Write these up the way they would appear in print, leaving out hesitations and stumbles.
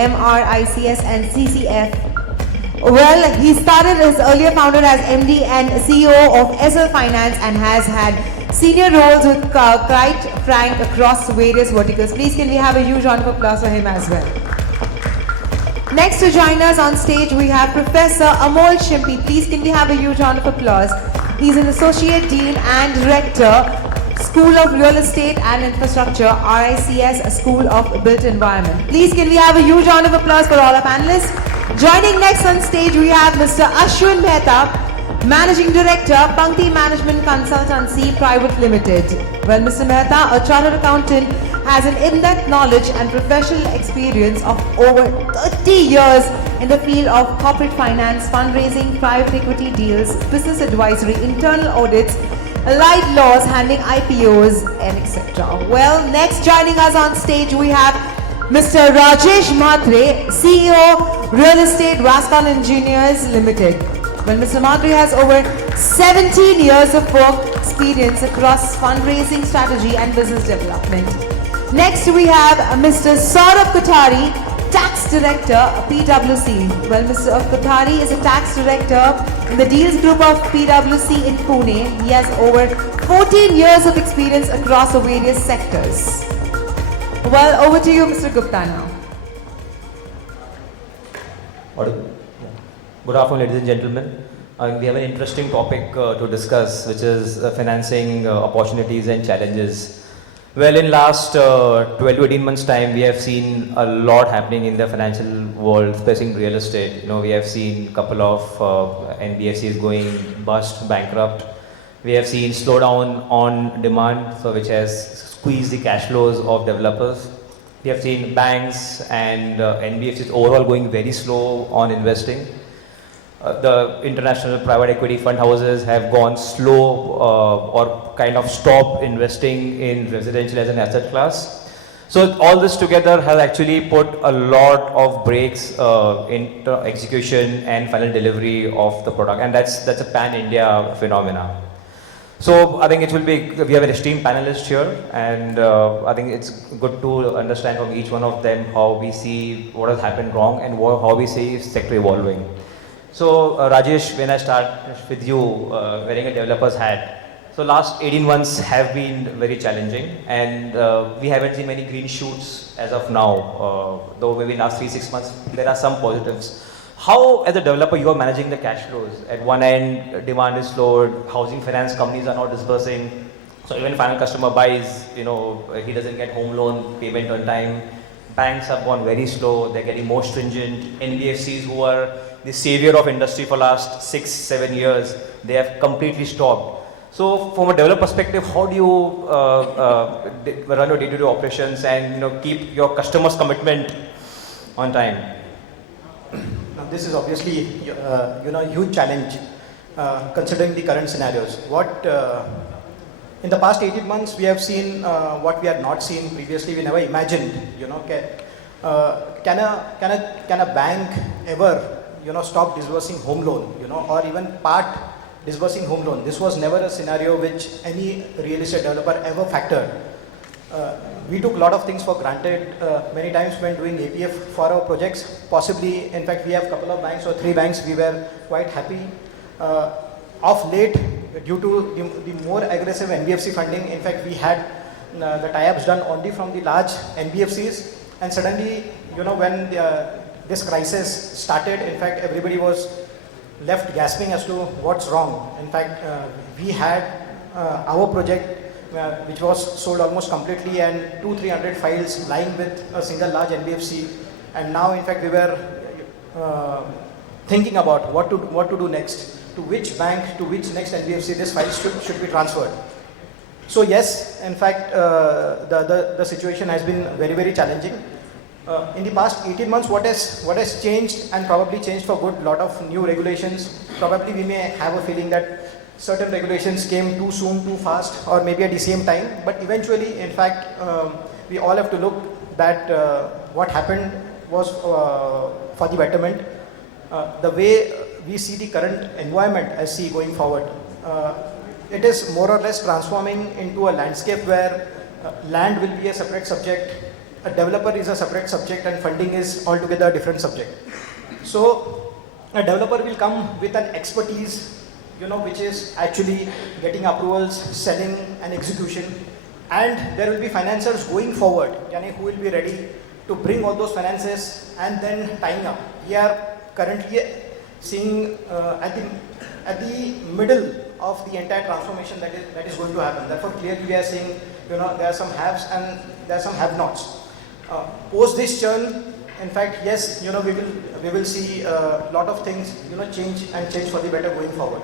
MRICS and CCF. Well, he started his earlier founded as MD and CEO of SL Finance and has had senior roles with Kite Frank across various verticals. Please can we have a huge round of applause for him as well. Next to join us on stage we have Professor Amol Shimpi. Please can we have a huge round of applause. He's an Associate Dean and Director, School of Real Estate and Infrastructure, RICS School of Built Environment. Please can we have a huge round of applause for all our panelists. Joining next on stage we have Mr. Ashwin Mehta, Managing Director, Pankti Management Consultancy Private Limited. Well, Mr. Mehta, a chartered accountant, has an in-depth knowledge and professional experience of over 30 years in the field of corporate finance, fundraising, private equity deals, business advisory, internal audits, allied laws, handling IPOs, and etc. Well, next joining us on stage we have Mr. Rajesh Mhatre, CEO, Real Estate Vascon Engineers Limited. Well, Mr. Mhatre has over 17 years of work experience across fundraising, strategy, and business development. Next, we have Mr. Saurabh Kothari, Tax Director, PwC. Well, Mr. Kothari is a Tax Director in the Deals Group of PwC in Pune. He has over 14 years of experience across various sectors. Well, over to you, Mr. Gupta now. Good afternoon, ladies and gentlemen. We have an interesting topic to discuss, which is financing opportunities and challenges. Well, in last 12 to 18 months' time, we have seen a lot happening in the financial world, especially in real estate. We have seen a couple of NBFCs going bust, bankrupt. We have seen slowdown on demand, so which has squeezed the cash flows of developers. We have seen banks and NBFCs overall going very slow on investing. The international private equity fund houses have gone slow or kind of stopped investing in residential as an asset class. So all this together has actually put a lot of brakes in execution and final delivery of the product, and that's a pan-India phenomena. So I think it will be, we have an esteemed panelist here, and I think it's good to understand from each one of them how we see what has happened wrong and how we see sector evolving. So Rajesh, when I start with you wearing a developer's hat, so last 18 months have been very challenging, and we haven't seen many green shoots as of now, though maybe last 3-6 months there are some positives. How, as a developer, you are managing the cash flows? At one end, demand is slowed, housing finance companies are not disbursing, so even final customer buys, he doesn't get home loan payment on time. Banks have gone very slow, they're getting more stringent. NBFCs, who are the savior of industry for last 6-7 years, they have completely stopped. So from a developer perspective, how do you run your day-to-day operations and keep your customers' commitment on time? Now, this is obviously a huge challenge considering the current scenarios. In the past 18 months, we have seen what we had not seen previously. We never imagined. Can a bank ever stop disbursing home loan? Or even part disbursing home loan. This was never a scenario which any real estate developer ever factored. We took a lot of things for granted many times when doing APF for our projects. Possibly, in fact, we have a couple of banks or 3 banks we were quite happy. Of late, due to the more aggressive NBFC funding, in fact, we had the tie-ups done only from the large NBFCs, and suddenly, when this crisis started, in fact, everybody was left gasping as to what's wrong. In fact, we had our project which was sold almost completely and 200-300 files lying with a single large NBFC, and now in fact we were thinking about what to do next, to which bank, to which next NBFC this file should be transferred. So yes, in fact the situation has been very, very challenging. In the past 18 months, what has changed, and probably changed for good, lot of new regulations. Probably we may have a feeling that certain regulations came too soon, too fast, or maybe at the same time. But eventually, in fact, we all have to look that what happened was for the betterment. The way we see the current environment as going forward, it is more or less transforming into a landscape where land will be a separate subject, a developer is a separate subject and funding is altogether a different subject. So a developer will come with an expertise, which is actually getting approvals, selling and execution. And there will be financiers going forward, who will be ready to bring all those finances and then tying up. We are currently seeing at the middle of the entire transformation that is going to happen. Therefore, clearly we are seeing, there are some haves and there are some have-nots. Post this churn, in fact, yes, we will see a lot of things, change for the better going forward.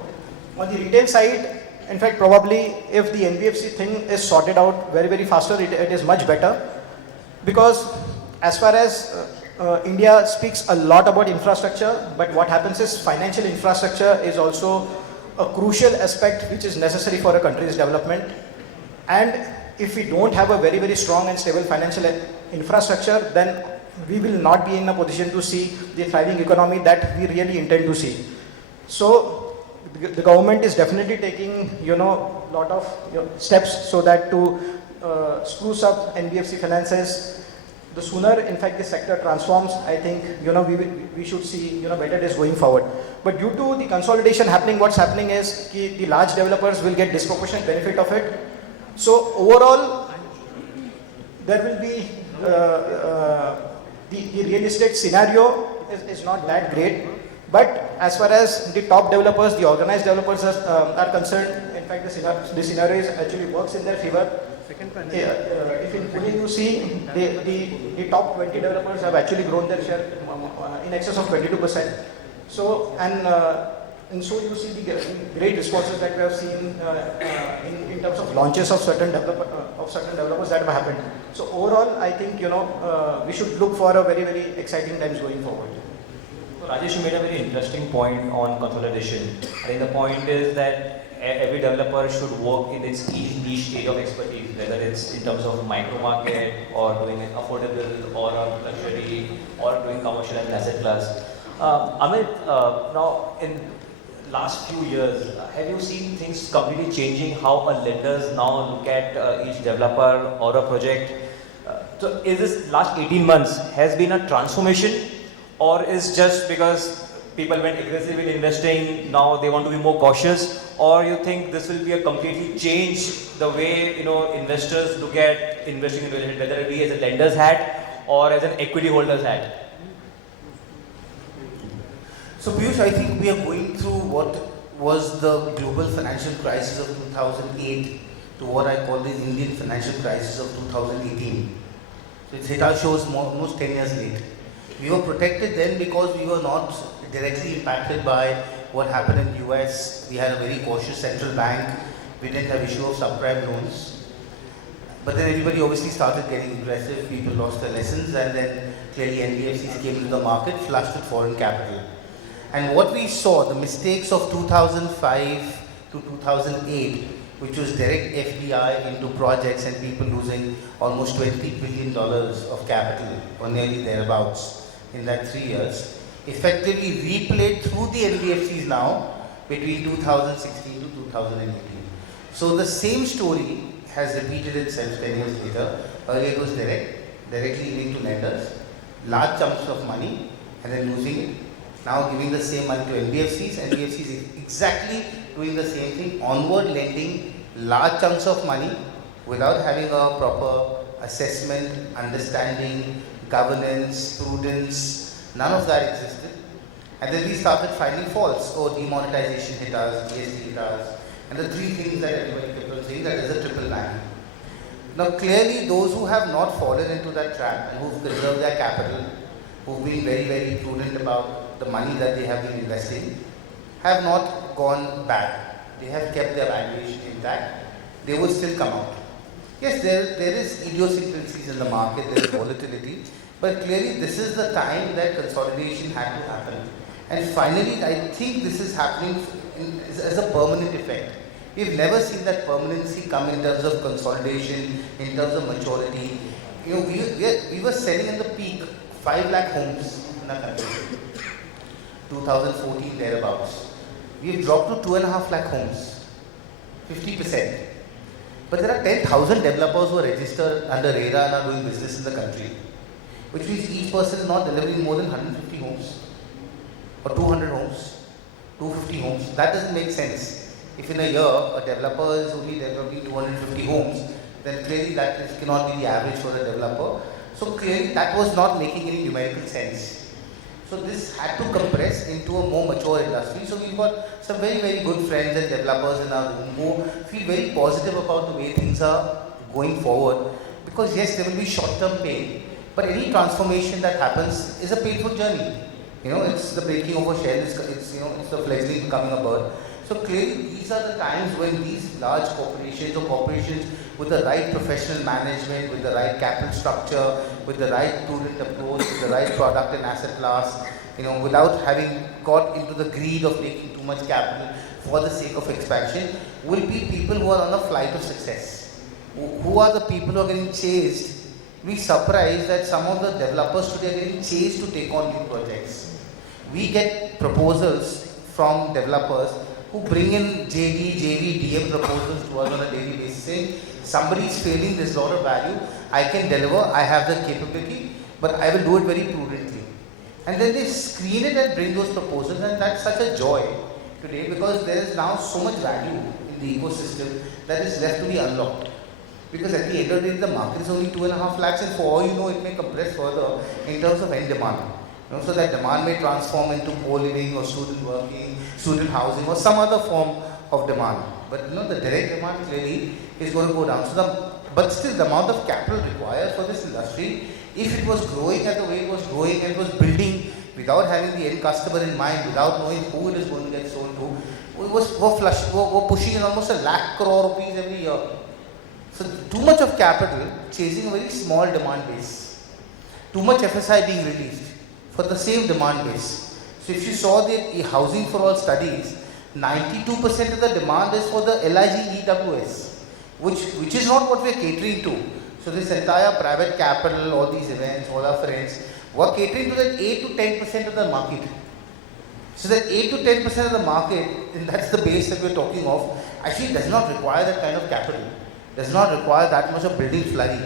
On the retail side, in fact, probably if the NBFC thing is sorted out very, very faster, it is much better. Because as far as India speaks a lot about infrastructure, but what happens is financial infrastructure is also a crucial aspect which is necessary for a country's development. And if we don't have a very, very strong and stable financial infrastructure, then we will not be in a position to see the thriving economy that we really intend to see. So the government is definitely taking, lot of steps so that to spruce up NBFC finances. The sooner, in fact, the sector transforms, I think, we should see, better days going forward. But due to the consolidation happening, what's happening is the large developers will get disproportionate benefit of it. So overall, there will be the real estate scenario is not that great. But as far as the top developers, the organized developers are concerned, in fact, the scenario actually works in their favor. If in Pune you see, the top 20 developers have actually grown their share in excess of 22%. So, and so you see the great responses that we have seen in terms of launches of certain developers that have happened. So overall, I think, we should look for a very, very exciting times going forward. So Rajesh, you made a very interesting point on consolidation. I think the point is that every developer should work in its niche area of expertise, whether it's in terms of micro market or doing it affordable or luxury or doing commercial and asset class. Amit, now in last few years, have you seen things completely changing how lenders now look at each developer or a project? So is this last 18 months has been a transformation, or is just because people went aggressive in investing, now they want to be more cautious, or you think this will be a completely change the way investors look at investing in real estate, whether it be as a lender's hat or as an equity holder's hat? So Piyush, I think we are going through what was the global financial crisis of 2008 to what I call the Indian financial crisis of 2018. So it's hit our shores almost 10 years late. We were protected then because we were not directly impacted by what happened in the US. We had a very cautious central bank. We didn't have issue of subprime loans. But then everybody obviously started getting aggressive. People lost their lessons, and then clearly NBFCs came into the market, flushed with foreign capital. And what we saw, the mistakes of 2005 to 2008, which was direct FDI into projects and people losing almost $20 billion of capital or nearly thereabouts in that 3 years, effectively replayed through the NBFCs now between 2016 to 2018. So the same story has repeated itself 10 years later. Earlier it was directly linked to lenders, large chunks of money and then losing it. Now giving the same money to NBFCs, NBFCs exactly doing the same thing, onward lending large chunks of money without having a proper assessment, understanding, governance, prudence, none of that existed. And then we started finding faults. Oh, demonetization hit us, GST hit us, and the three things that everybody kept on saying, that is a triple bang. Now clearly those who have not fallen into that trap and who've preserved their capital, who've been very, very prudent about the money that they have been investing, have not gone bad. They have kept their valuation intact. They will still come out. Yes, there is idiosyncrasies in the market, there is volatility, but clearly this is the time that consolidation had to happen. And finally, I think this is happening as a permanent effect. We've never seen that permanency come in terms of consolidation, in terms of maturity. We were selling in the peak 5 lakh homes in our country, 2014 thereabouts. We've dropped to 2.5 lakh homes, 50%. But there are 10,000 developers who are registered under RERA and are doing business in the country, which means each person is not delivering more than 150 homes or 200 homes, 250 homes. That doesn't make sense. If in a year a developer is only developing 250 homes, then clearly that cannot be the average for a developer. So clearly that was not making any numerical sense. So this had to compress into a more mature industry. So we've got some very, very good friends and developers in our room who feel very positive about the way things are going forward. Because yes, there will be short-term pain, but any transformation that happens is a painful journey. You know, it's the breaking of a shell, it's the fledgling becoming a bird. So clearly these are the times when these large corporations or corporations with the right professional management, with the right capital structure, with the right prudent approach, with the right product and asset class, without having got into the greed of taking too much capital for the sake of expansion, will be people who are on a flight of success. Who are the people who are getting chased? We surprised that some of the developers today are getting chased to take on new projects. We get proposals from developers who bring in JV, DM proposals to us on a daily basis saying, somebody is failing, there's a lot of value, I can deliver, I have the capability, but I will do it very prudently. And then they screen it and bring those proposals, and that's such a joy today because there is now so much value in the ecosystem that is left to be unlocked. Because at the end of the day, the market is only 2.5 lakhs, and for all you know, it may compress further in terms of end demand. So that demand may transform into co-living or student working, student housing or some other form of demand. But the direct demand clearly is going to go down. But still the amount of capital required for this industry, if it was growing at the way it was growing and was building without having the end customer in mind, without knowing who it is going to get sold to, we're pushing in almost 1 lakh crore rupees every year. So too much of capital chasing a very small demand base. Too much FSI being released for the same demand base. So if you saw the Housing for All studies, 92% of the demand is for the LIG EWS, which is not what we are catering to. So this entire private capital, all these events, all our friends, we're catering to that 8 to 10% of the market. So that 8 to 10% of the market, and that's the base that we're talking of, actually does not require that kind of capital, does not require that much of building flurry.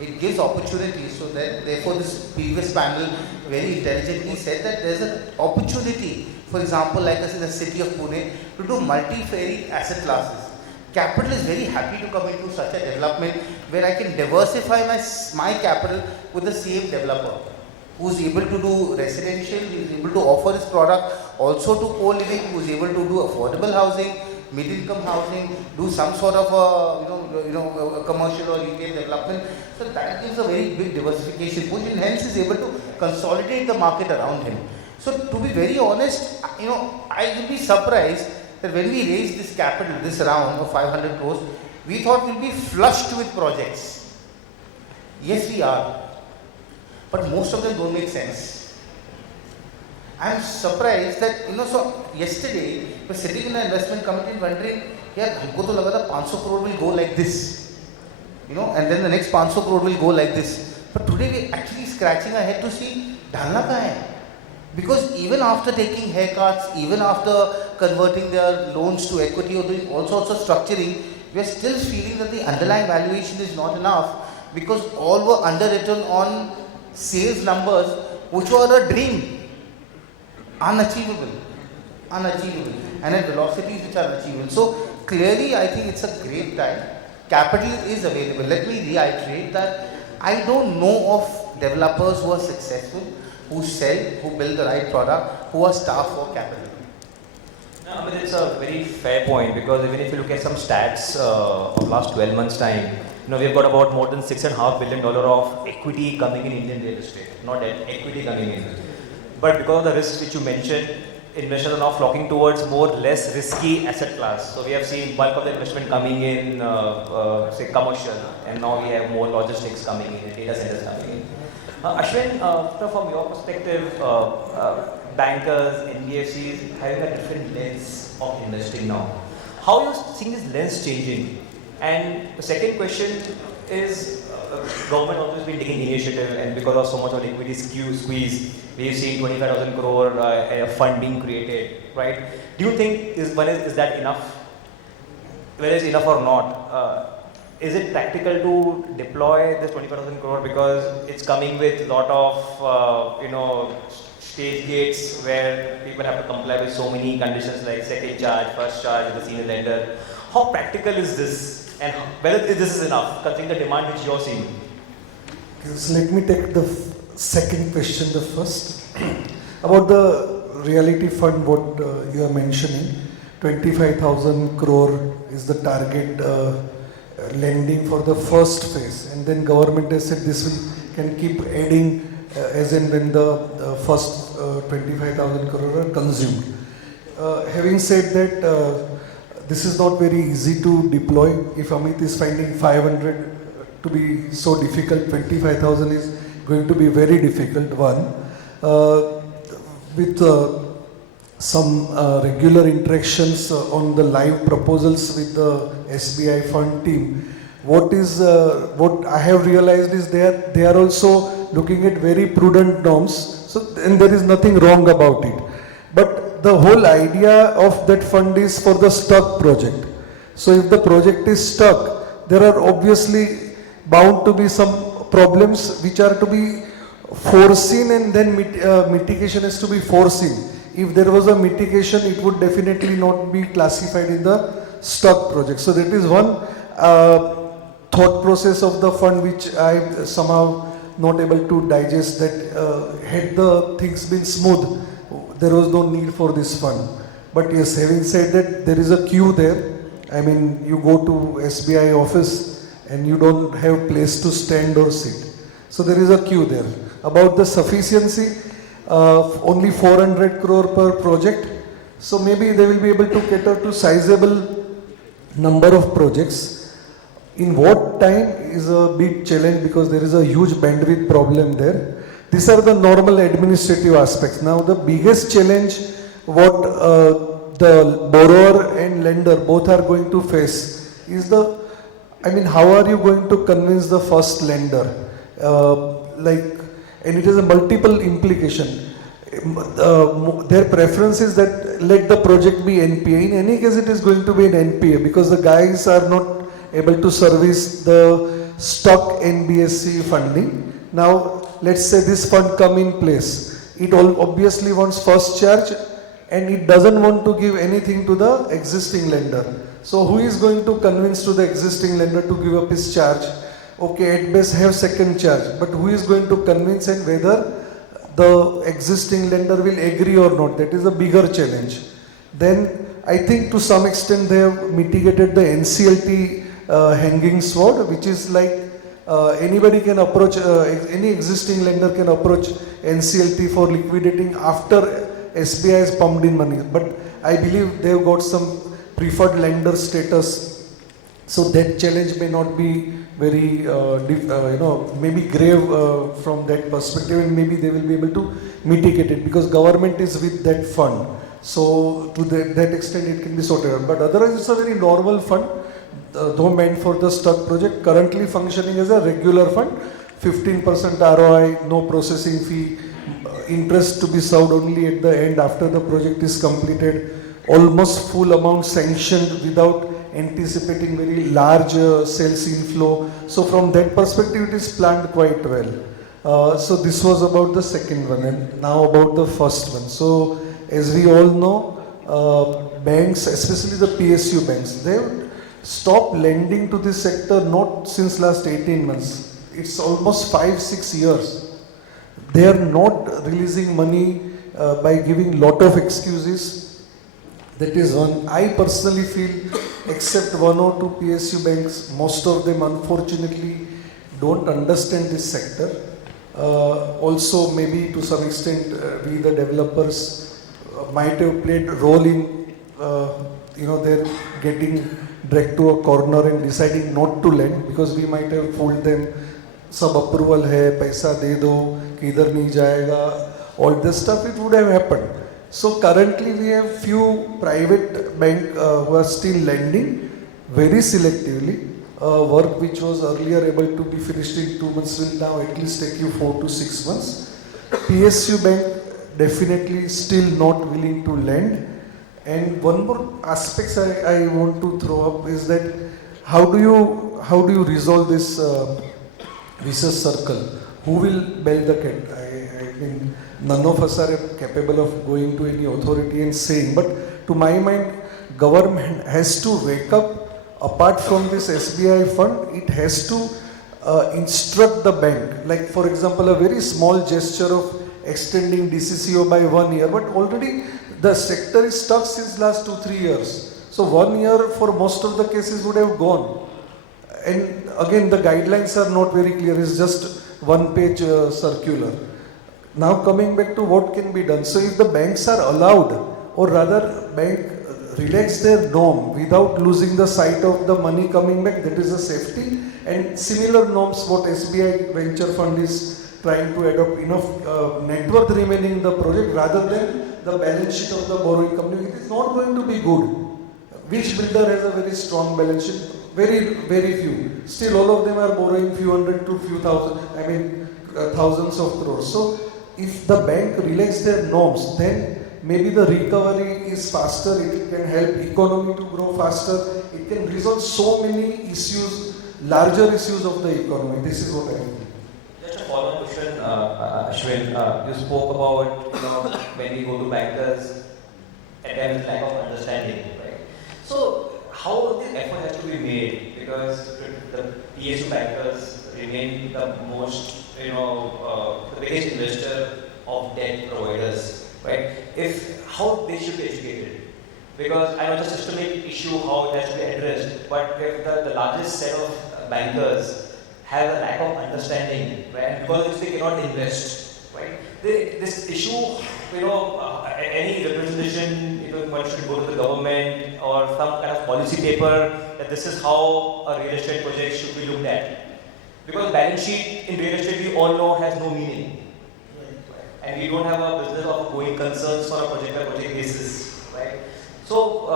It gives opportunities. So that therefore this previous panel very intelligently said that there's an opportunity, for example, like us in the city of Pune, to do multi-fairy asset classes. Capital is very happy to come into such a development where I can diversify my capital with the same developer who's able to do residential, who's able to offer his product also to co-living, who's able to do affordable housing, mid-income housing, do some sort of a commercial or retail development. So that gives a very big diversification push, and hence is able to consolidate the market around him. So to be very honest, I will be surprised that when we raise this capital, this round of 500 crores, we thought we'll be flushed with projects. Yes, we are. But most of them don't make sense. I am surprised that, so yesterday, we were sitting in the investment committee wondering, humko to laga tha 500 crore will go like this, and then the next 500 crore will go like this. But today we are actually scratching our head to see, dhalna kahan hai? Because even after taking haircuts, even after converting their loans to equity or doing all sorts of structuring, we are still feeling that the underlying valuation is not enough because all were underwritten on sales numbers which were a dream. Unachievable, and at velocities which are unachievable. So clearly I think it's a great time. Capital is available. Let me reiterate that I don't know of developers who are successful, who sell, who build the right product, who are staffed for capital. No, it's a very fair point because even if you look at some stats of last 12 months time, we've got about more than $6.5 billion of equity coming in Indian real estate, not debt, equity coming in. But because of the risks which you mentioned, investors are now flocking towards less risky asset class. So we have seen bulk of the investment coming in, say commercial, and now we have more logistics coming in, data centers coming in. Ashwin, from your perspective, bankers, NBFCs having a different lens of investing now. How are you seeing this lens changing? And the second question is, government always been taking initiative, and because of so much of equity squeeze, we've seen 25,000 crore fund being created, right? Do you think is that enough? Whether it's enough or not, is it practical to deploy this 25,000 crore because it's coming with a lot of stage gates where people have to comply with so many conditions like second charge, first charge with the senior lender. How practical is this, and whether this is enough considering the demand which you're seeing? So let me take the second question, the first. About the reality fund, what you are mentioning, 25,000 crore is the target lending for the first phase, and then government has said this can keep adding as and when the first 25,000 crore are consumed. Having said that, this is not very easy to deploy. If Amit is finding 500 to be so difficult, 25,000 is going to be very difficult. One, with some regular interactions on the live proposals with the SBI fund team, what I have realized is they are also looking at very prudent norms. So, and there is nothing wrong about it. But the whole idea of that fund is for the stuck project. So if the project is stuck, there are obviously bound to be some problems which are to be foreseen, and then mitigation is to be foreseen. If there was a mitigation, it would definitely not be classified in the stuck project. So that is one thought process of the fund which I somehow not able to digest, that had the things been smooth, there was no need for this fund. But yes, having said that, there is a queue there. I mean, you go to SBI office and you don't have place to stand or sit. So there is a queue there. About the sufficiency, only 400 crore per project. So maybe they will be able to cater to sizable number of projects. In what time is a big challenge, because there is a huge bandwidth problem there. These are the normal administrative aspects. Now the biggest challenge what the borrower and lender both are going to face is how are you going to convince the first lender? And it has a multiple implication. Their preference is that let the project be NPA. In any case, it is going to be an NPA because the guys are not able to service the stock NBSC funding. Now, let's say this fund come in place. It all obviously wants first charge, and it doesn't want to give anything to the existing lender. So who is going to convince to the existing lender to give up his charge? Okay, at best have second charge, but who is going to convince, and whether the existing lender will agree or not? That is a bigger challenge. Then I think to some extent they have mitigated the NCLT hanging sword, which is like anybody can approach, any existing lender can approach NCLT for liquidating after SBI has pumped in money. But I believe they have got some preferred lender status, so that challenge may not be very, maybe grave from that perspective, and maybe they will be able to mitigate it because government is with that fund. So to that extent it can be sorted out. But otherwise it's a very normal fund, though meant for the stuck project, currently functioning as a regular fund, 15% ROI, no processing fee, interest to be served only at the end after the project is completed, almost full amount sanctioned without anticipating very large sales inflow. So from that perspective it is planned quite well. So this was about the second one, and now about the first one. So as we all know, banks, especially the PSU banks, they have stopped lending to this sector not since last 18 months. It's almost 5-6 years. They are not releasing money by giving lot of excuses. That is one. I personally feel, except one or two PSU banks, most of them unfortunately don't understand this sector. Also, maybe to some extent, we the developers might have played a role in, they're getting dragged to a corner and deciding not to lend because we might have fooled them. Sab approval hai, paisa de do, kidhar nahi jayega, all this stuff, it would have happened. So currently we have few private bank who are still lending very selectively. Work which was earlier able to be finished in 2 months will now at least take you 4 to 6 months. PSU bank definitely still not willing to lend. And one more aspect I want to throw up is that how do you how do you resolve this vicious circle? Who will bail the cat? I mean, none of us are capable of going to any authority and saying, but to my mind, government has to wake up. Apart from this SBI fund, it has to instruct the bank. Like for example, a very small gesture of extending DCCO by 1 year, but already the sector is stuck since last 2-3 years. So 1 year for most of the cases would have gone. And again, the guidelines are not very clear. It's just one-page circular. Now coming back to what can be done. So if the banks are allowed, or rather bank relax their norm without losing the sight of the money coming back, that is a safety. And similar norms what SBI Venture Fund is trying to adopt, enough net worth remaining in the project rather than the balance sheet of the borrowing company. It is not going to be good. Which builder has a very strong balance sheet? Very, very few. Still all of them are borrowing few hundred to few thousand, thousands of crores. So if the bank relax their norms, then maybe the recovery is faster, it can help economy to grow faster, it can resolve so many issues, larger issues of the economy. This is what I think. Just a follow-up question, Ashwin. You spoke about, when we go to bankers, at times lack of understanding, right? So how this effort has to be made, because the PSU bankers remain the most, the biggest investor of debt providers, right? How they should be educated, because I know it's a systemic issue how it has to be addressed, but if the largest set of bankers have a lack of understanding, right? Because they cannot invest, right? This issue, any representation, one should go to the government or some kind of policy paper that this is how a real estate project should be looked at. Because balance sheet in real estate, we all know, has no meaning. And we don't have a business of going concerns for a project by project basis, right? So,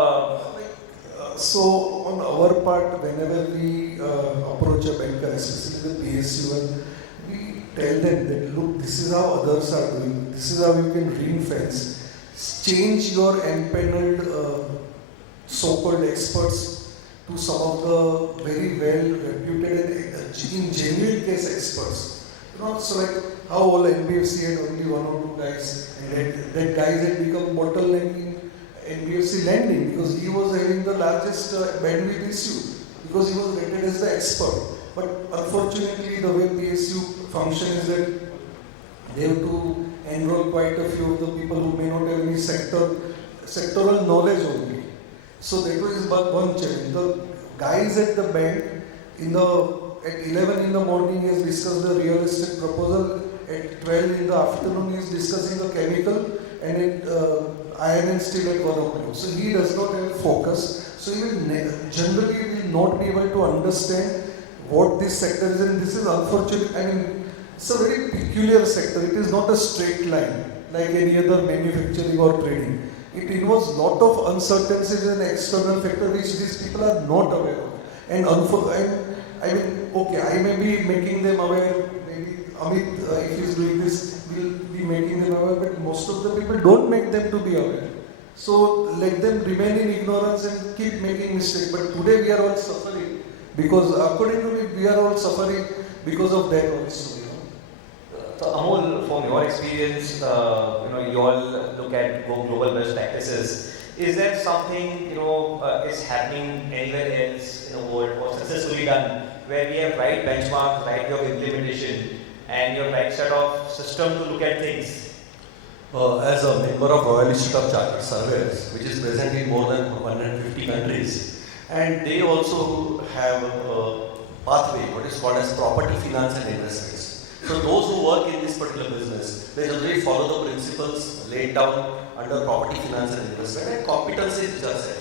so on our part, whenever we approach a banker, especially the PSU, we tell them that look, this is how others are doing, this is how you can ring fence. Change your empaneled so-called experts to some of the very well reputed and in genuine case experts. So like how all NBFC had only one or two guys, and that guys had become bottleneck in NBFC lending because he was having the largest bandwidth issue because he was rated as the expert. But unfortunately, the way PSU function is that they have to enroll quite a few of the people who may not have any sectoral knowledge only. So that was one challenge. The guys at the bank at 11 in the morning he has discussed the real estate proposal, at 12 in the afternoon he is discussing the chemical, and at IMN still at 1 o'clock. So he does not have focus. So he will generally will not be able to understand what this sector is, and this is unfortunate. It's a very peculiar sector. It is not a straight line like any other manufacturing or trading. It involves a lot of uncertainties and external factors which these people are not aware of. And I may be making them aware. Maybe Amit, if he is doing this, will be making them aware. But most of the people don't make them to be aware. So let them remain in ignorance and keep making mistakes. But today we are all suffering because according to me, we are all suffering because of that also. So Amol, from your experience, you all look at global best practices. Is there something is happening anywhere else in the world or successfully done where we have right benchmarks, right way of implementation, and your right set of system to look at things? As a member of Royal Institute of Chartered Surveyors, which is present in more than 150 countries, and they also have a pathway, what is called as property finance and investments. So those who work in this particular business, they generally follow the principles laid down under property finance and investment and competencies which are set.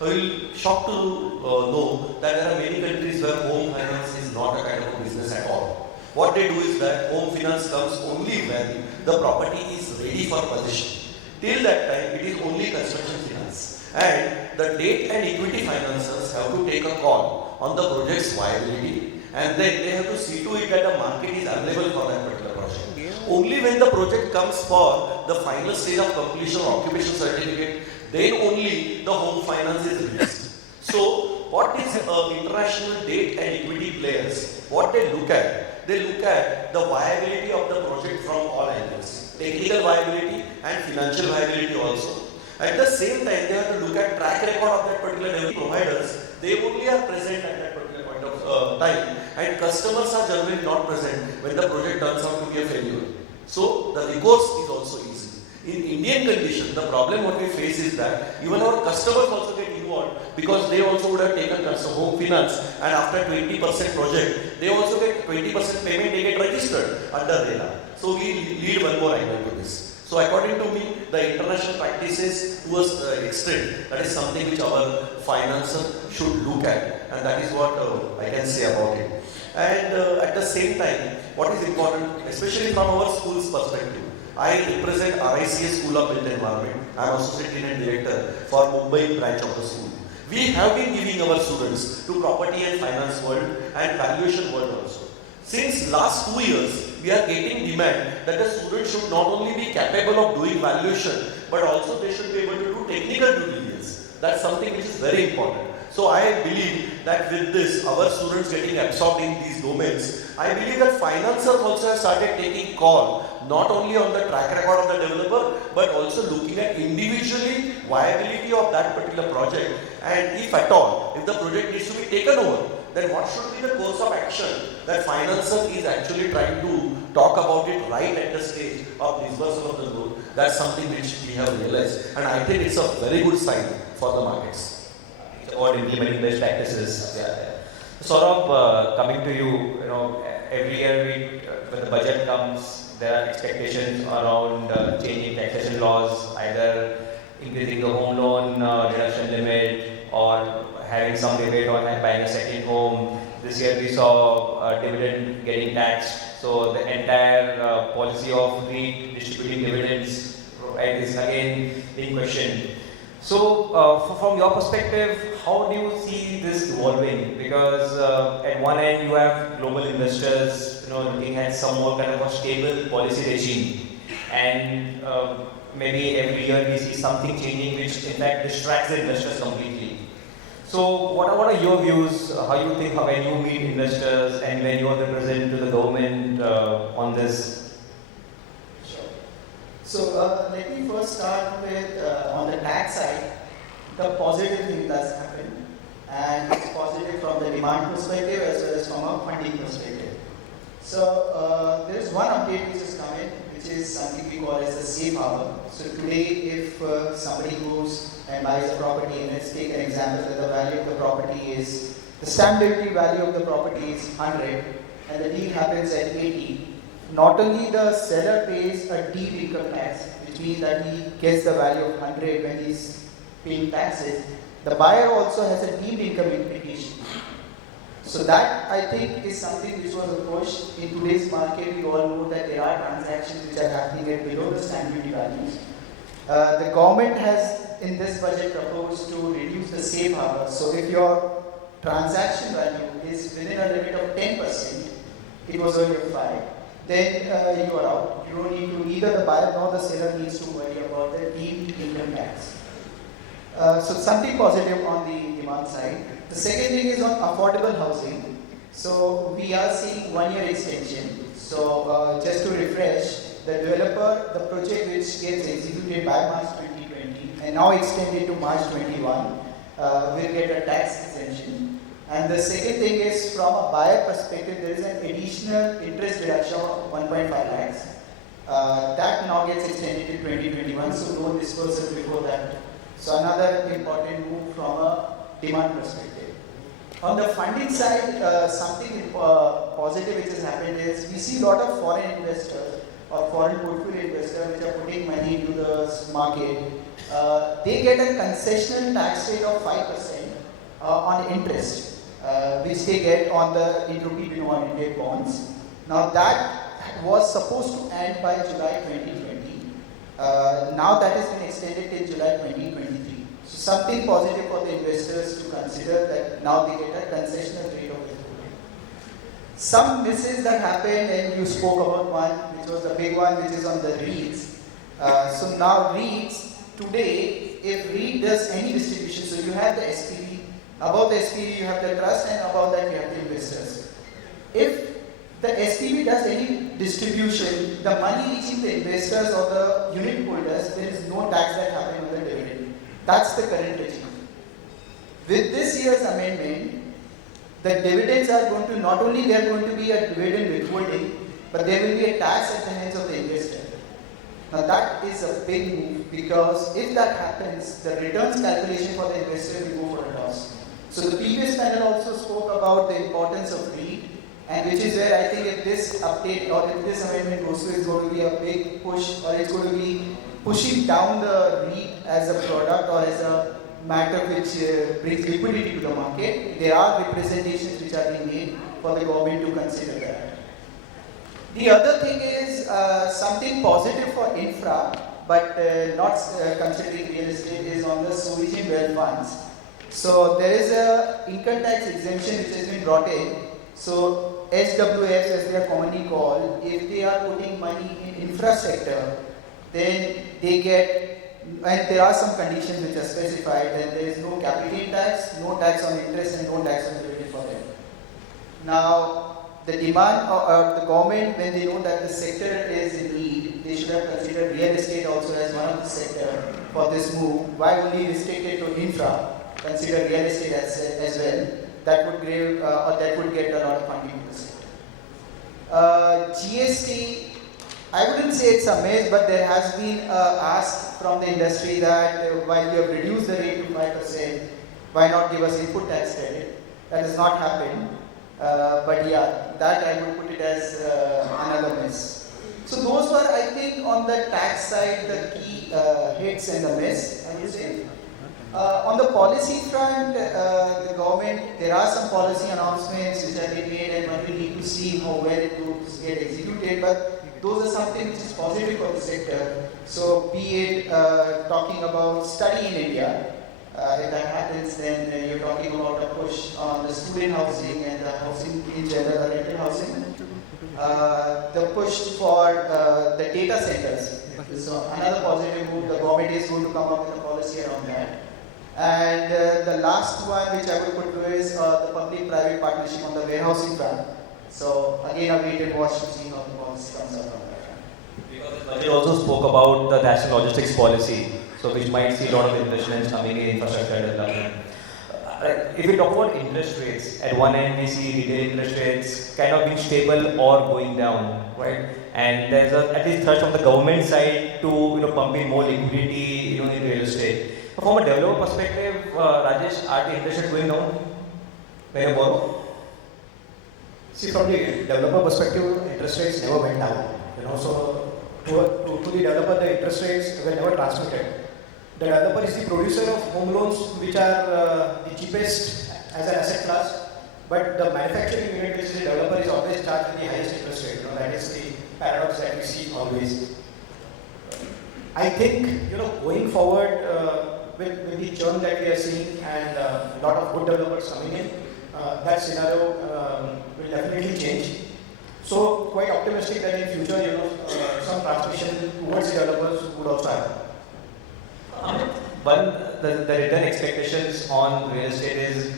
You will shocked to know that there are many countries where home finance is not a kind of a business at all. What they do is that home finance comes only when the property is ready for possession. Till that time, it is only construction finance. And the debt and equity financiers have to take a call on the project's viability, and then they have to see to it that the market is available for that particular project. Only when the project comes for the final stage of completion or occupation certificate, then only the home finance is released. So what is international debt and equity players? What they look at? They look at the viability of the project from all angles. Technical viability and financial viability also. At the same time, they have to look at track record of that particular delivery providers. They only are present at that particular point of time, and customers are generally not present when the project turns out to be a failure. So the recourse is also easy. In Indian condition, the problem what we face is that even our customers also get involved because they also would have taken home finance, and after 20% project, they also get 20% payment, they get registered under RERA. So we lead one more angle to this. So according to me, the international practices to an extent, that is something which our financer should look at, and that is what I can say about it. And at the same time, what is important, especially from our school's perspective, I represent RICA School of Built Environment. I am Associate Dean and Director for Mumbai branch of the school. We have been giving our students to property and finance world and valuation world also. Since last 2 years, we are getting demand that the students should not only be capable of doing valuation, but also they should be able to do technical due diligence. That's something which is very important. So I believe that with this, our students getting absorbed in these domains, I believe that financiers also have started taking call, not only on the track record of the developer, but also looking at individually viability of that particular project. And if at all, if the project needs to be taken over, then what should be the course of action that financer is actually trying to talk about it right at the stage of disbursal of the loan. That's something which we have realized, and I think it's a very good sign for the markets. Or implementing best practices. Yeah. Saurabh, coming to you, every year when the budget comes, there are expectations around changing taxation laws, either increasing the home loan deduction limit or having some rebate on buying a second home. This year we saw dividend getting taxed, so the entire policy of redistributing dividends is again being questioned. So, from your perspective, how do you see this evolving? Because at one end you have global investors, looking at some more kind of a stable policy regime, and maybe every year we see something changing, which in fact distracts the investors completely. So, what are your views? How you think when you meet investors and when you are representing to the government on this? So let me first start with on the tax side, the positive thing that's happened, and it's positive from the demand perspective as well as from a funding perspective. So there is one update which has come in, which is something we call as the safe harbor. So today, if somebody goes and buys a property, and let's take an example that the value of the property is, the stamp duty value of the property is 100, and the deal happens at 80. Not only the seller pays a deed income tax, which means that he gets the value of 100 when he's paying taxes, the buyer also has a deemed income implication. So that, I think, is something which was a push. In today's market, we all know that there are transactions which are happening at below the stamp duty values. The government has, in this budget, proposed to reduce the safe harbor. So if your transaction value is within a limit of 10%, it was earlier 5%. Then you are out. You don't need to, either the buyer nor the seller needs to worry about the deemed income tax. So something positive on the demand side. The second thing is on affordable housing. So we are seeing 1 year extension. So just to refresh, the developer, the project which gets executed by March 2020 and now extended to March 21 will get a tax exemption. And the second thing is, from a buyer perspective, there is an additional interest deduction of 1.5 lakhs. That now gets extended to 2021, so no dispersal before that. So another important move from a demand perspective. On the funding side, something positive which has happened is, we see a lot of foreign investors or foreign portfolio investors which are putting money into the market. They get a concessional tax rate of 5% on interest. Which they get on the rupee-denominated bonds. Now that was supposed to end by July 2020. Now that has been extended till July 2023. So something positive for the investors to consider, that now they get a concessional rate of withholding. Some misses that happened, and you spoke about one, which was the big one, which is on the REITs. So now REITs, today, if REIT does any distribution, so you have the SPV, Above the SPV, you have the trust, and above that, you have the investors. If the SPV does any distribution, the money reaching the investors or the unit holders, there is no tax that happens on the dividend. That's the current regime. With this year's amendment, the dividends are going to, not only they are going to be a dividend withholding, but there will be a tax at the hands of the investor. Now that is a big move, because if that happens, the returns calculation for the investor will go for a loss. So the previous panel also spoke about the importance of REIT, and which is where I think if this update or if this amendment goes through, it's going to be a big push, or it's going to be pushing down the REIT as a product or as a matter which brings liquidity to the market. There are representations which are being made for the government to consider that. The other thing is something positive for infra, but not considering real estate, is on the sovereign wealth funds. So there is a income tax exemption which has been brought in. So SWFs, as they are commonly called, if they are putting money in infrastructure, then they get, and there are some conditions which are specified, that there is no capital gain tax, no tax on interest, and no tax on dividend for them. Now, the demand of the government, when they know that the sector is in need, they should have considered real estate also as one of the sector for this move. Why only restrict it to infra? Consider real estate as well. That would give, or that would get a lot of funding to the sector. GST, I wouldn't say it's a mess, but there has been ask from the industry that while we have reduced the rate to 5%, why not give us input tax credit? That has not happened. But yeah, that I would put it as another miss. So those were, I think, on the tax side, the key hits and the miss, I would say. On the policy front, the government, there are some policy announcements which have been made, and one will need to see how well it will get executed, but those are something which is positive for the sector. So be it talking about study in India, if that happens, then you're talking about a push on the student housing and the housing in general, the rental housing. The push for the data centers. So another positive move, the government is going to come up with a policy around that. And the last one which I would put to is the public-private partnership on the warehousing front. So again, a wait and watch to see how the policy comes out from that. Because the budget also spoke about the national logistics policy, so which might see a lot of investments coming in infrastructure development. If we talk about interest rates, at one end we see retail interest rates kind of being stable or going down, right? And there's at least thrust from the government side to pump in more liquidity in real estate. From a developer perspective, Rajesh, are the interest rates going down when you borrow? See, from the developer perspective, interest rates never went down. So to the developer, the interest rates were never transmitted. The developer is the producer of home loans, which are the cheapest as an asset class. But the manufacturing unit, which is the developer, is always charged with the highest interest rate. That is the paradox that we see always. I think going forward with the churn that we are seeing and a lot of good developers coming in, that scenario will definitely change. So quite optimistic that in future, some transmission towards the developers would also happen. One, the return expectations on real estate is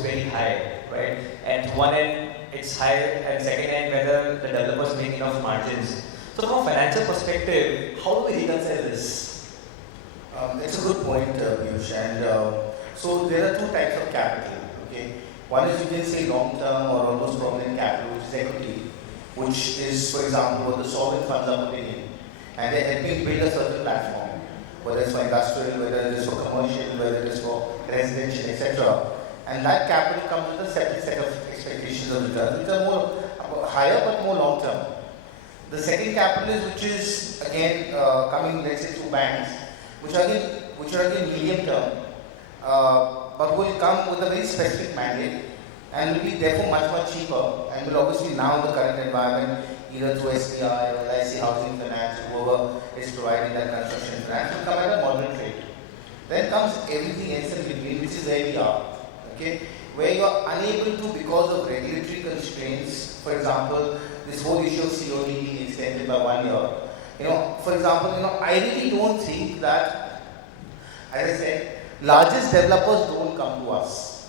very high, right? And one end it's high, and second end whether the developers make enough margins. So from a financial perspective, how do we reconcile this? It's a good point, Piyush. And so there are two types of capital. Okay, one is you can say long-term or almost permanent capital, which is equity, which is, for example, what the sovereign funds are putting in, and they're helping build a certain platform, whether it's for industrial, whether it is for commercial, whether it is for residential, etc. And that capital comes with a separate set of expectations of returns, which are more higher but more long-term. The second capital is, which is again coming, let's say, through banks, which are again medium term, but will come with a very specific mandate and will be therefore much cheaper, and will obviously now in the current environment, either through SBI or LIC Housing Finance, whoever is providing that construction finance, will come at a moderate rate. Then comes everything else in between, which is where we are, okay? Where you are unable to, because of regulatory constraints, for example, this whole issue of COD being extended by 1 year. For example, I really don't think that, as I said, largest developers don't come to us.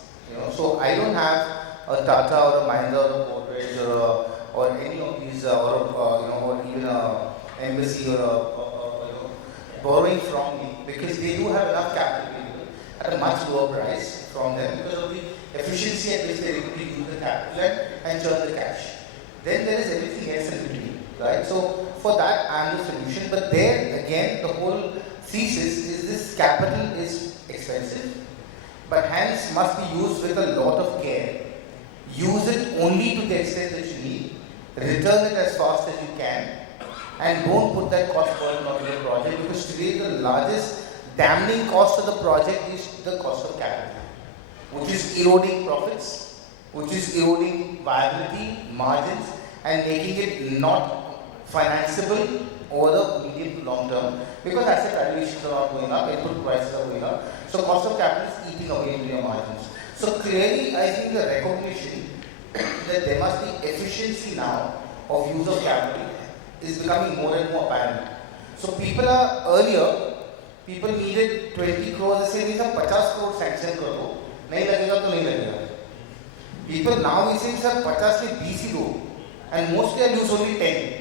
So I don't have a Tata or a Mahindra or a Godrej or any of these or even a embassy or borrowing from me, because they do have enough capital available at a much lower price from them because of the efficiency at which they're able to use the capital and churn the cash. Then there is everything else in between, right? So for that, I'm the solution. But there again, the whole thesis is this: capital is expensive, but hence must be used with a lot of care. Use it only to the extent that you need. Return it as fast as you can, and don't put that cost burden on your project, because today the largest damning cost of the project is the cost of capital, which is eroding profits, which is eroding viability, margins, and making it not financeable over the medium to long term, because asset valuations are not going up, input prices are going up, so cost of capital is eating away into your margins. So clearly, I think the recognition that there must be efficiency now of use of capital is becoming more and more apparent. So people needed 20 crores, they say, "Sir, 50 crores sanction karo, nahi lagega to nahi lagega." People now is saying, "Sir, 50 mein 20 hi do," and mostly I use only 10.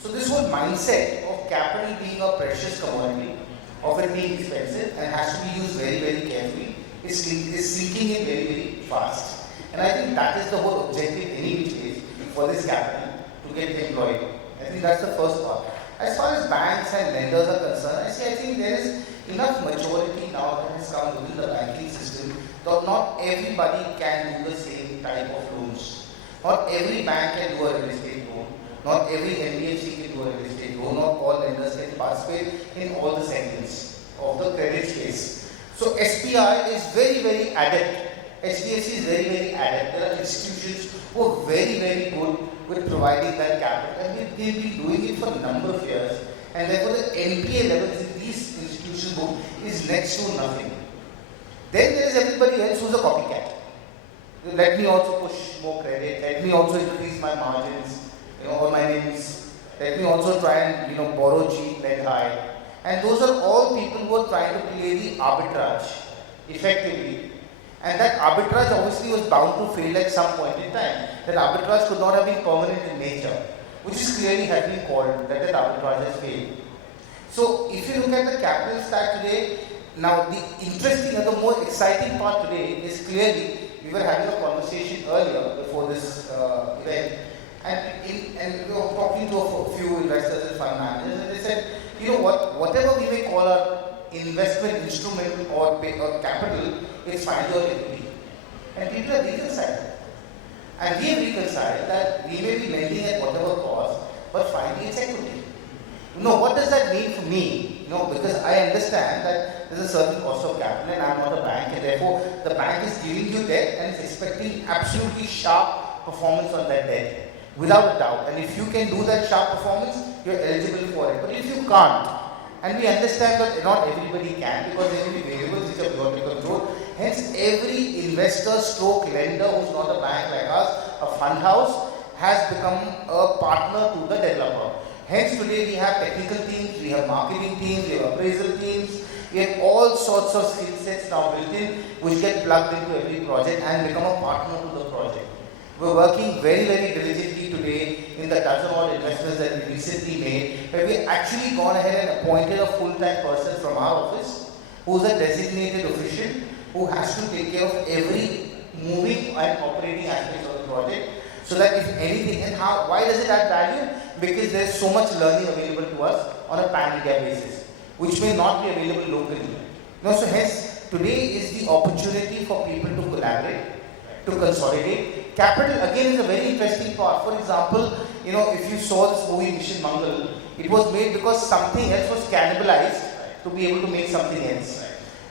So this whole mindset of capital being a precious commodity, of it being expensive and has to be used very, very carefully, is sinking in very, very fast. And I think that is the whole objective any which ways for this capital to get employed. I think that's the first part. As far as banks and lenders are concerned, I think there is enough maturity now that has come within the banking system that not everybody can do the same type of loans. Not every bank can do a real estate loan. Not every NBFC can do a real estate loan. Not all lenders can participate in all the segments of the credit space. So SBI is very, very adept. HDFC is very, very adept. There are institutions who are very, very good with providing that capital, and they've been doing it for a number of years. And therefore, the NPA levels in these institutions book is next to nothing. Then there is everybody else who's a copycat. Let me also push more credit. Let me also increase my margins, or my NIMs. Let me also try and borrow cheap, lend high. And those are all people who are trying to play the arbitrage effectively. And that arbitrage obviously was bound to fail at some point in time. That arbitrage could not have been permanent in nature, which is clearly has been called that arbitrage has failed. So if you look at the capital stack today, now the interesting and the more exciting part today is clearly, we were having a conversation earlier before this event, and we were talking to a few investors and fund managers, and they said, whatever we may call our investment instrument or capital, is finally equity. And people are reconciled. And we have reconciled that we may be lending at whatever cost, but finally it's equity. What does that mean for me? Because I understand that there's a certain cost of capital and I'm not a bank, and therefore the bank is giving you debt and is expecting absolutely sharp performance on that debt, without a doubt. And if you can do that sharp performance, you're eligible for it. But if you can't, and we understand that not everybody can, because there will be variables which are beyond your control. Hence, every investor stroke lender who's not a bank like us, a fund house, has become a partner to the developer. Hence, today we have technical teams, we have marketing teams, we have appraisal teams, we have all sorts of skill sets now built in, which get plugged into every project and become a partner to the project. We're working very, very diligently today in the dozen odd investments that we recently made, where we actually gone ahead and appointed a full-time person from our office, who's a designated official, who has to take care of every moving and operating aspect of the project, so that if anything, and why does it add value? Because there's so much learning available to us on a pan-India basis, which may not be available locally. So hence, today is the opportunity for people to collaborate, to consolidate. Capital again is a very interesting part. For example, if you saw this movie Mission Mangal, it was made because something else was cannibalized to be able to make something else.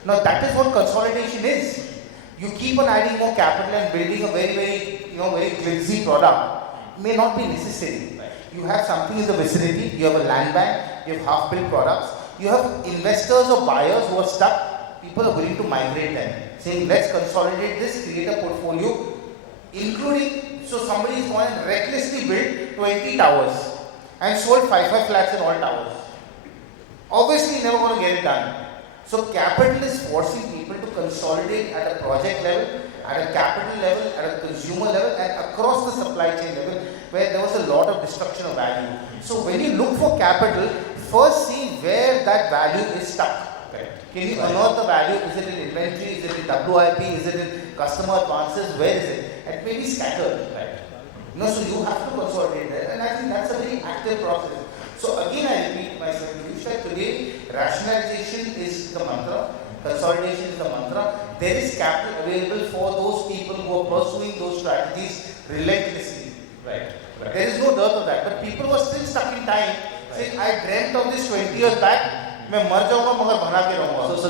Now that is what consolidation is. You keep on adding more capital and building a very, very, very glitzy product. May not be necessary. You have something in the vicinity, you have a land bank, you have half-built products, you have investors or buyers who are stuck, people are willing to migrate them, saying let's consolidate this, create a portfolio, including, so somebody is going and recklessly built 20 towers and sold 5 flats in all towers. Obviously never going to get it done. So capital is forcing people to consolidate at a project level, at a capital level, at a consumer level, and across the supply chain level, where there was a lot of destruction of value. So when you look for capital, first see where that value is stuck. Can you unearth the value? Is it in inventory? Is it in WIP? Is it in customer advances? Where is it? It may be scattered. So you have to consolidate that, and I think that's a very active process. So again, I repeat myself, that today rationalization is the mantra, consolidation is the mantra. There is capital available for those people who are pursuing those strategies relentlessly. There is no dearth of that, but people who are still stuck in time, saying, I dreamt of this 20 years back. So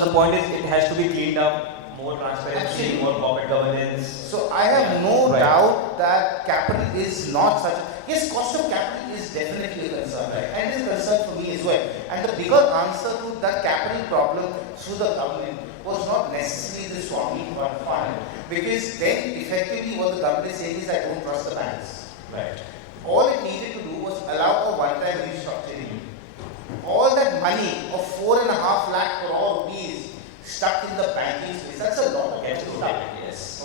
the point is, it has to be cleaned up, more transparency, more corporate governance. So I have no doubt that capital is not such. Yes, cost of capital is definitely a concern, and it is a concern for me as well. And the bigger answer to that capital problem through the government was not necessarily the Swami Fund, because then effectively what the government is saying is, I don't trust the banks. All it needed to do was allow a one-time restructuring. All that money of 4.5 lakh crore rupees stuck in the banking space, that's a lot of capital.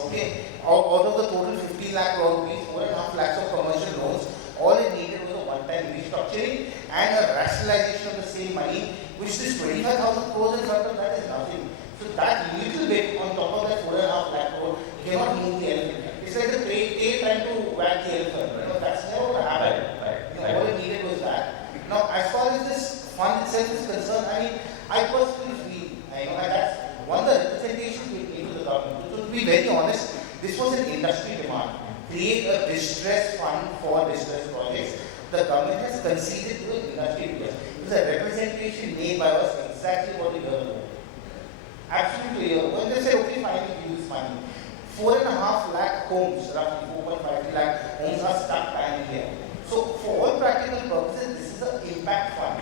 Okay, out of the total 15 lakh crore rupees, 4.5 lakhs of commercial loans, all it needed was a one-time restructuring and a rationalization of the same money, which this 25,000 crores in front of that is nothing. So that little bit on top of that 4.5 lakh crore cannot move the elephant. It's like the tail trying to whack the elephant. That's never going to happen. All it needed was that. Now, as far as this fund itself is concerned, I personally feel, and that's one of the representations we gave to the government. So to be very honest, this was an industry demand. Create a distress fund for distress projects. The government has conceded to the industry because it was a representation made by us exactly what we heard. Absolutely. When they say, okay, fine, we use money. 4.5 lakh homes, roughly 4.5 lakh homes are stuck pan India. So for all practical purposes, this is an impact fund.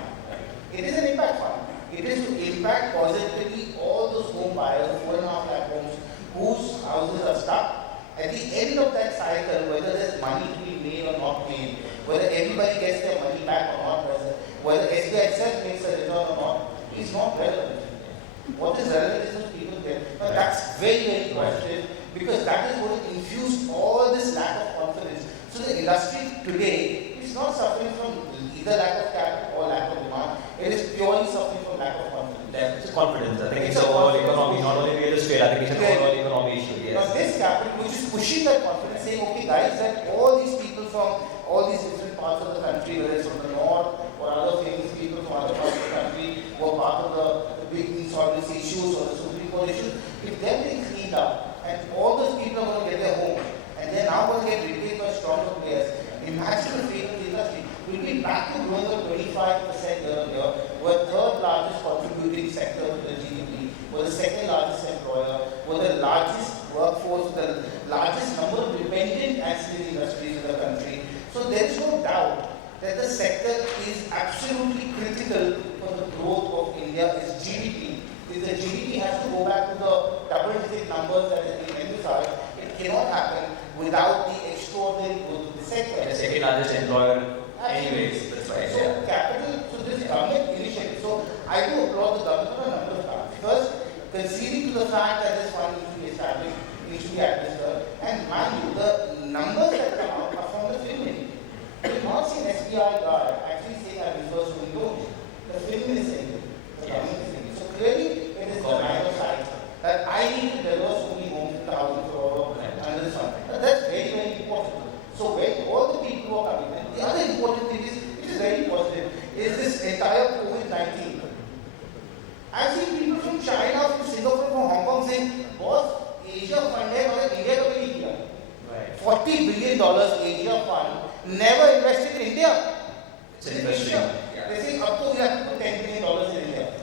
It is an impact fund. It is to impact positively all those home buyers, 4.5 lakh homes, whose houses are stuck. At the end of that cycle, whether there's money to be made or not made, whether everybody gets their money back or not, whether SBI itself makes a return or not, is not relevant. What is relevant is what people get. Now that's very, very positive, because that is going to infuse all this lack of confidence. So the industry today is not suffering from either lack of capital or lack of demand. It is purely suffering from lack of confidence. It's confidence. I think it's a overall economy, not only real estate. I think it's an overall economy issue. Now this capital, which is pushing that confidence, saying, okay guys, that all these people from all these different parts of the country, whether it's from the north or other famous people from other parts of the country, who are part of the big insolvency issues or the Supreme Court issues, if they're being cleaned up and all those people are going to get their home and they're now going to get replaced by stronger players, imagine the fate of the industry. We'll be back to growing at 25% year on year. We're third largest contributing sector to the GDP. We're the second largest employer. We're the largest workforce, the largest number of dependent ancillary industries in the country. So there is no doubt that the sector is absolutely critical for the growth of India is GDP. If the GDP has to go back to the double-digit numbers that have been emphasized, it cannot happen without the extraordinary growth of the sector. The second largest employer. Anyways, that's right. So capital, so this government initiative. So I do applaud the government on a number of fronts. First, conceding to the fact that this fund needs to be established, needs to be administered, and mind you, the numbers that come out are from the film industry. You will not see an SBI guard actually saying I refer to window. The film is saying it. The government is saying it. So clearly, it is the line of sight that I need to deliver so many homes with 1,000 crore under this fund. That's very, very important. So when all the people who are coming, and the other important thing is, which is very positive, is this entire COVID-19. I've seen people from China, from Singapore, from Hong Kong saying, boss, Asia fund hai, magar India ka bhi nahi kiya. $40 billion Asia fund never invested in India. It's interesting. They say up to we have to put $10 billion in India.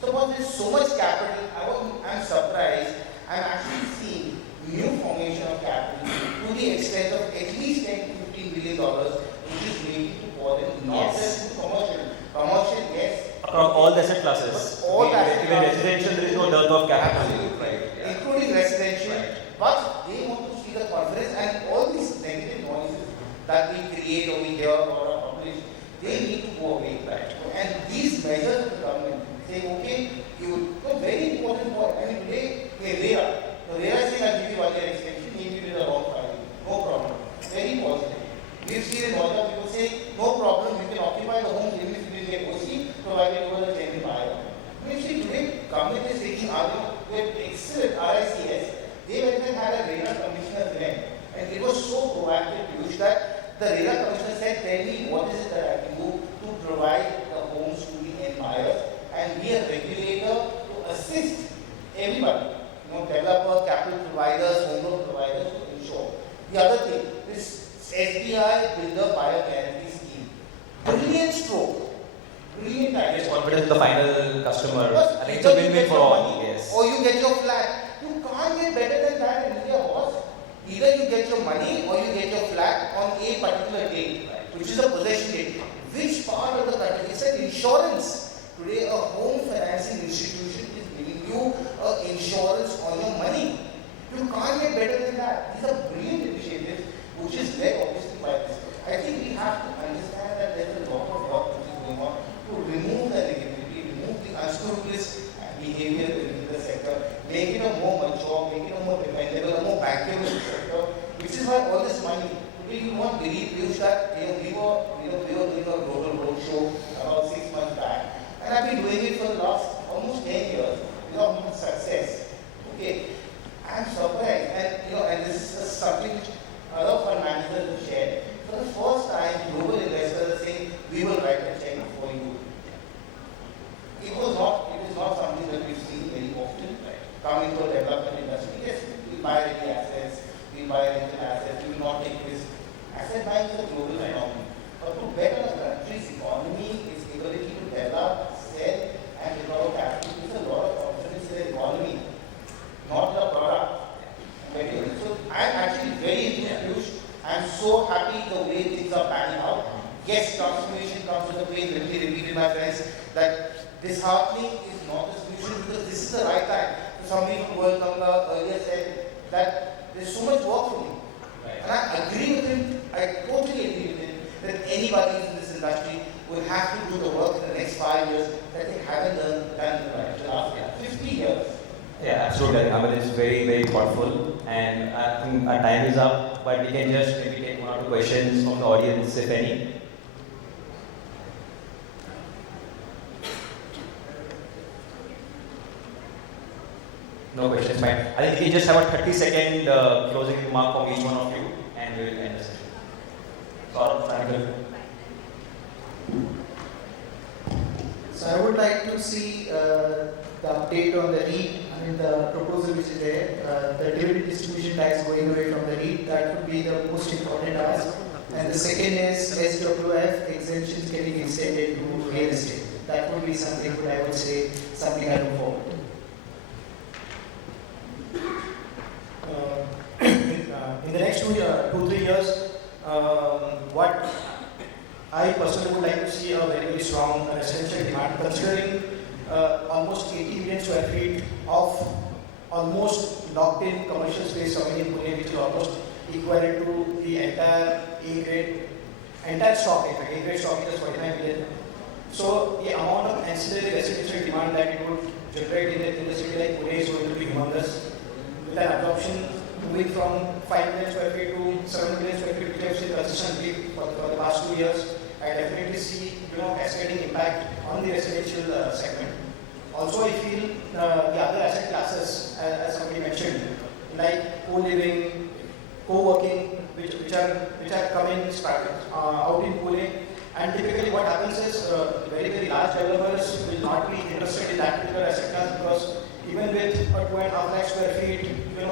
So boss, there's so much capital. I'm surprised. I'm actually seeing new formation of capital to the extent of at least $10 to $15 billion, which is waiting to pour in, not just to commercial. Commercial, yes. Across all the asset classes. All asset even classes. residential, there is no dearth of capital. Absolutely. Including residential. But they want to see the confidence, and all these negative noises that we create or we hear or publish, they need to go away. And these measures of the government say, okay, very important point. I mean, today, RERA is saying, I'll give you 1 year extension. had a RERA commissioner then, and it was so proactive, Piyush, that the RERA commissioner said, tell me what is it that I can do to provide the homes to the end buyers, and be a regulator to assist everybody, developer, capital providers, home loan providers to ensure. The other thing, this SBI Builder Buyer Guarantee Scheme, brilliant stroke. Brilliant idea. Confidence in the final customer. Because I think it's a either you win-win get for your all. money Yes. or you get your flat. You can't get better than that in India, boss. Either you get your money or you get your flat on a particular date, which is a possession date. Which part of the country? It's an insurance. Today, a home financing institution is giving you insurance on your money. You can't get better than that. These are brilliant initiatives, which is led obviously by this. I think we have to understand that there is a lot of work which is going on to remove the negativity, remove the unscrupulous behavior in the sector, make it a more mature, make it a more dependable, a more bankable sector, which is why all this money. Today you won't believe, Piyush, that we were doing a global roadshow about 6 months back, and I've been doing it for the last almost 10 years without much success. Okay, I'm surprised, and this is something which other fund managers have shared. For the first time, global investors are saying, we will write a check for you. It was not something that we've seen very often. Come into a development industry, yes, we buy ready assets, we buy rental assets, we will not take risk. Asset buying is a global phenomenon. But to better a country's economy, its ability to develop, sell, and recover capital, is a lot of confidence in the economy, not the product. So I'm actually very enthused. I'm so happy the way things are panning out. Yes, transformation comes with a pain. Let me repeat it, my friends, that disheartening is not the solution, because this is the right time. So somebody from World Kanga earlier said that there's so much work for me. And I agree with him, I totally agree with him, that anybody in this industry will have to do the work in the next 5 years that they haven't done in the last 50 years. Yeah, absolutely. Amal is very, very thoughtful, and I think our time is up, but we can just maybe take 1 or 2 questions from the audience, if any. No questions, fine. I think we can just have a 30-second closing remark from each one of you, and we will end the session. Saurabh, Franklin. So I would like to see the update on the REIT, the proposal which is there, the dividend distribution tax going away from the REIT. That would be the most important ask. And the second is SWF exemptions getting extended to real estate. That would be something that I would say, something I look forward to. In the next 2-3 years, what I personally would like to see a very, very strong residential demand, considering almost 80 million square feet of almost locked in commercial space coming in Pune, which is almost equivalent to the entire A-grade, entire stock, in fact, A-grade stock is 45 million. So the amount of ancillary residential demand that it would generate in the city like Pune is going to be humongous. With an absorption moving from 5 million square feet to 7 million square feet, which I've seen consistently for the past 2 years, I definitely see cascading impact on the residential segment. Also, I feel the other asset classes, as somebody mentioned, like co-living, co-working, which are coming out in Pune. And typically, what happens is very, very large developers will not be interested in that particular asset class, because even with a 2.5 lakh square feet,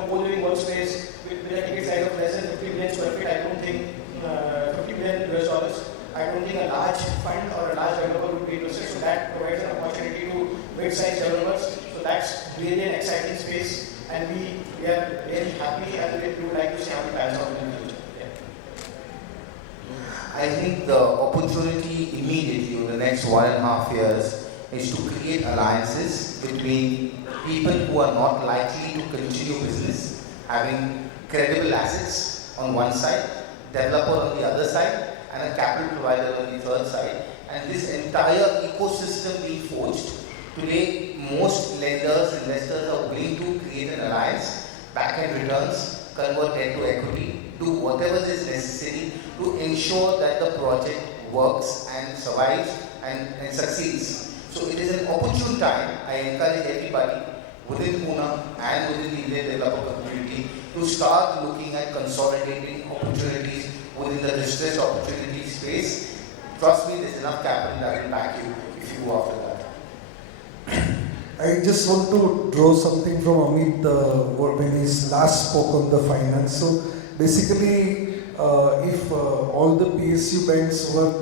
co-living workspace with a ticket size of less than 50 million square feet, I don't think $50 million US, I don't think a large fund or a large developer would be interested. So that provides an opportunity to mid-sized developers. So that's really an exciting space, and we are really happy, and we would like to see how it pans out in the future. I think the opportunity immediately in the next 1.5 years is to create alliances between people who are not likely to continue business, having credible assets on one side, developer on the other side, and a capital provider on the third side. And this entire ecosystem being forged. Today, most lenders, investors are willing to create an alliance, back-end returns, convert debt to equity, do whatever is necessary to ensure that the project works and survives and succeeds. So it is an opportune time. I encourage everybody within Pune and within the Indian developer community to start looking at consolidating opportunities within the distressed opportunity space. Trust me, there's enough capital that will back you if you go after that. I just want to draw something from Amit when he last spoke on the finance. So basically, if all the PSU banks were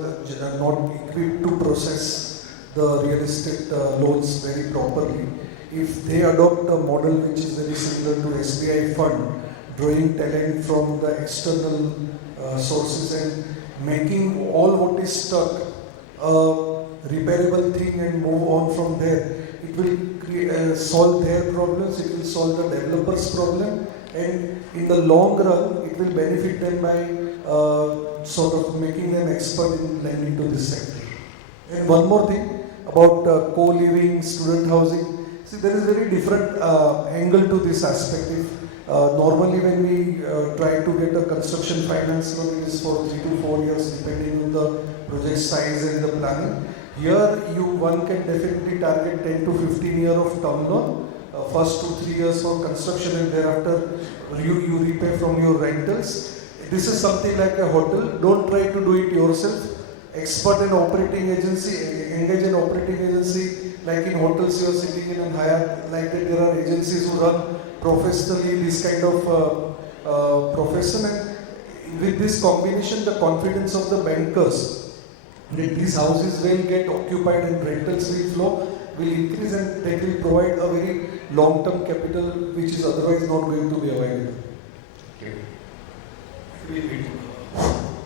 not equipped to process the real estate loans very properly, if they adopt a model which is very similar to SBI fund, drawing talent from the external sources and making all what is stuck a repairable thing and move on from there, it will solve their problems, it will solve the developers' problem, and in the long run, it will benefit them by sort of making them expert in lending to this sector. And one more thing about co-living, student housing. See, there is very different angle to this aspect. If normally when we try to get a construction finance loan, it is for 3 to 4 years, depending on the project size and the planning. Here, one can definitely target 10 to 15 years of term loan. First 2-3 years for construction, and thereafter you repay from your rentals. This is something like a hotel. Don't try to do it yourself. Expert in operating agency, engage an operating agency. Like in hotels, you are sitting in and hire. Like that, there are agencies who run professionally this kind of profession. And with this combination, the confidence of the bankers that these houses will get occupied and rentals will flow will increase, and they will provide a very long-term capital which is otherwise not going to be available.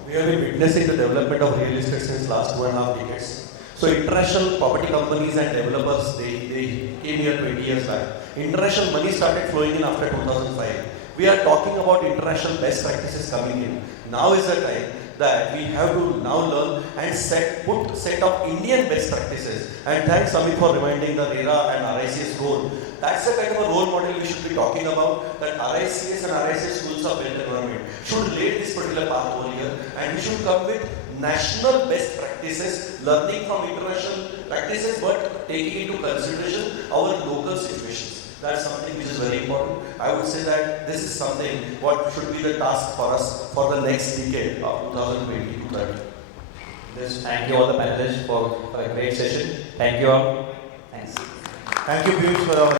We have been witnessing the development of real estate since last 2.5 decades. So international property companies and developers, they came here 20 years back. International money started flowing in after 2005. We are talking about international best practices coming in. Now is the time that we have to now learn and set of Indian best practices. And thanks Amit for reminding the RERA and RICS goal. That's the kind of a role model we should be talking about, that RICS and RICS schools of built environment should lay this particular path over here, and we should come with national best practices, learning from international practices but taking into consideration our local situations. That's something which is very important. I would say that this is something what should be the task for us for the next decade of 2020 to 30. Just thank you all the panelists for a great session. Thank you all. Thanks. Thank you, Piyush, for our